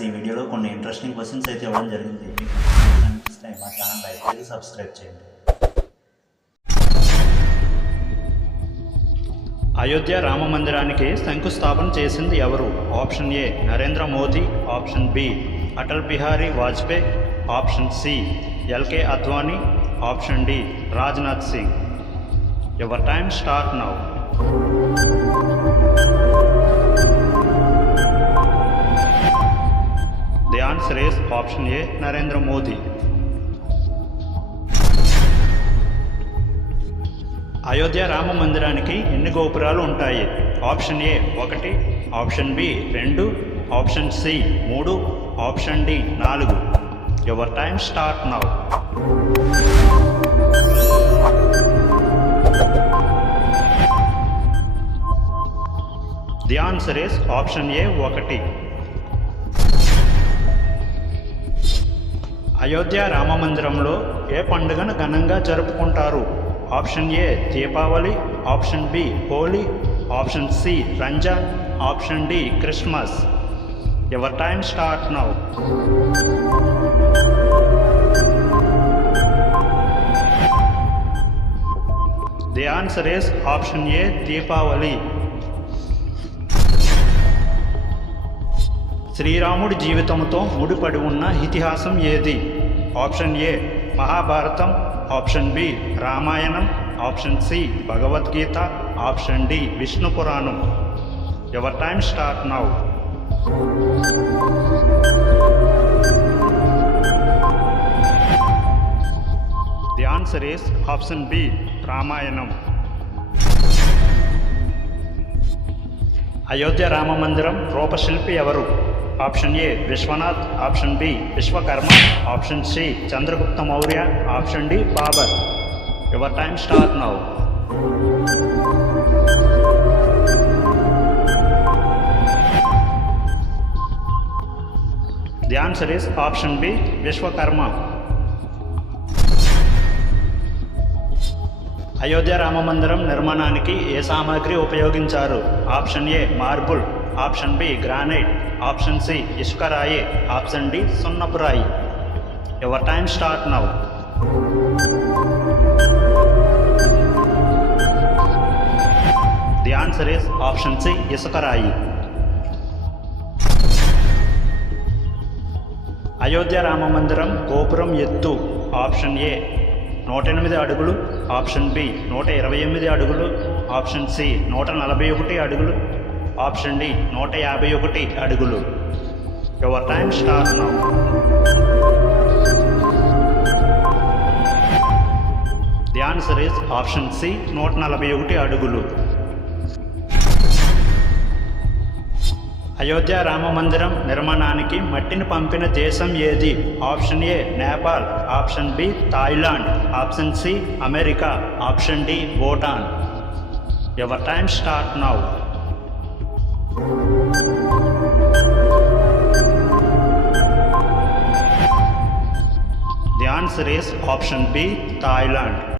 Friends ఈ వీడియోలో కొన్ని ఇంట్రెస్టింగ్ క్వశ్చన్స్ అయితే ఇవ్వడం జరిగింది. అనిపిస్తే మా ఛానల్ లైక్ చేసి సబ్స్క్రైబ్ చేయండి. అయోధ్య రామ మందిరానికి శంకుస్థాపన చేసింది ఎవరు? Option A Narendra Modi. Option B Atal Bihari Vajpayee. Option C L K Advani. Option D Rajnath Singh. Your time start now answer option A Narendra Modi. Ayodhya Rama మందిరానికి ఎన్ని గోపురాలు ఉంటాయి? ఆప్షన్ ఏ ఒకటి. Option B రెండు. Option C మూడు. Option D నాలుగు. Your time start now the answer is option A ఒకటి. అయోధ్య రామ మందిరంలో ఏ పండుగను ఘనంగా జరుపుకుంటారు? Option A Deepavali option B Holi option C Ramzan option D Christmas. Your time start now. The answer is option A Deepavali. శ్రీరాముడి జీవితంతో ముడిపడి ఉన్న ఇతిహాసం ఏది? Option A Mahabharatam. Option B Ramayanam. Option C Bhagavad Gita. Option D Vishnu Puranam. Your time start now. The answer is option B Ramayanam. Ayodhya Rama Mandiram రూపశిల్పి ఎవరు? Option A Vishwanath option B Vishwakarma option C Chandragupta Maurya option D Babur. Your time start now. The answer is option B Vishwakarma. Ayodhya Rama Mandiram నిర్మాణానికి ఏ సామాగ్రి ఉపయోగించారు? Option A marble. Option B granite. Option C ఇసుకరాయి option D సున్నపురాయి your time start now. The answer is option C ఇసుకరాయి Ayodhya Rama మందిరం గోపురం ఎత్తు. Option A నూట ఎనిమిది అడుగులు ఆప్షన్ బి నూట ఇరవై ఎనిమిది అడుగులు ఆప్షన్ సి నూట నలభై ఒకటి అడుగులు ఆప్షన్ డి నూట యాభై ఒకటి అడుగులు. Your time start now the answer is option C నూట నలభై ఒకటి అడుగులు. అయోధ్య రామ మందిరం నిర్మాణానికి మట్టిని పంపిన దేశం ఏది? Option A Nepal. Option B Thailand. Option C America. Option D Bhutan. Your time start now. The answer is option B Thailand.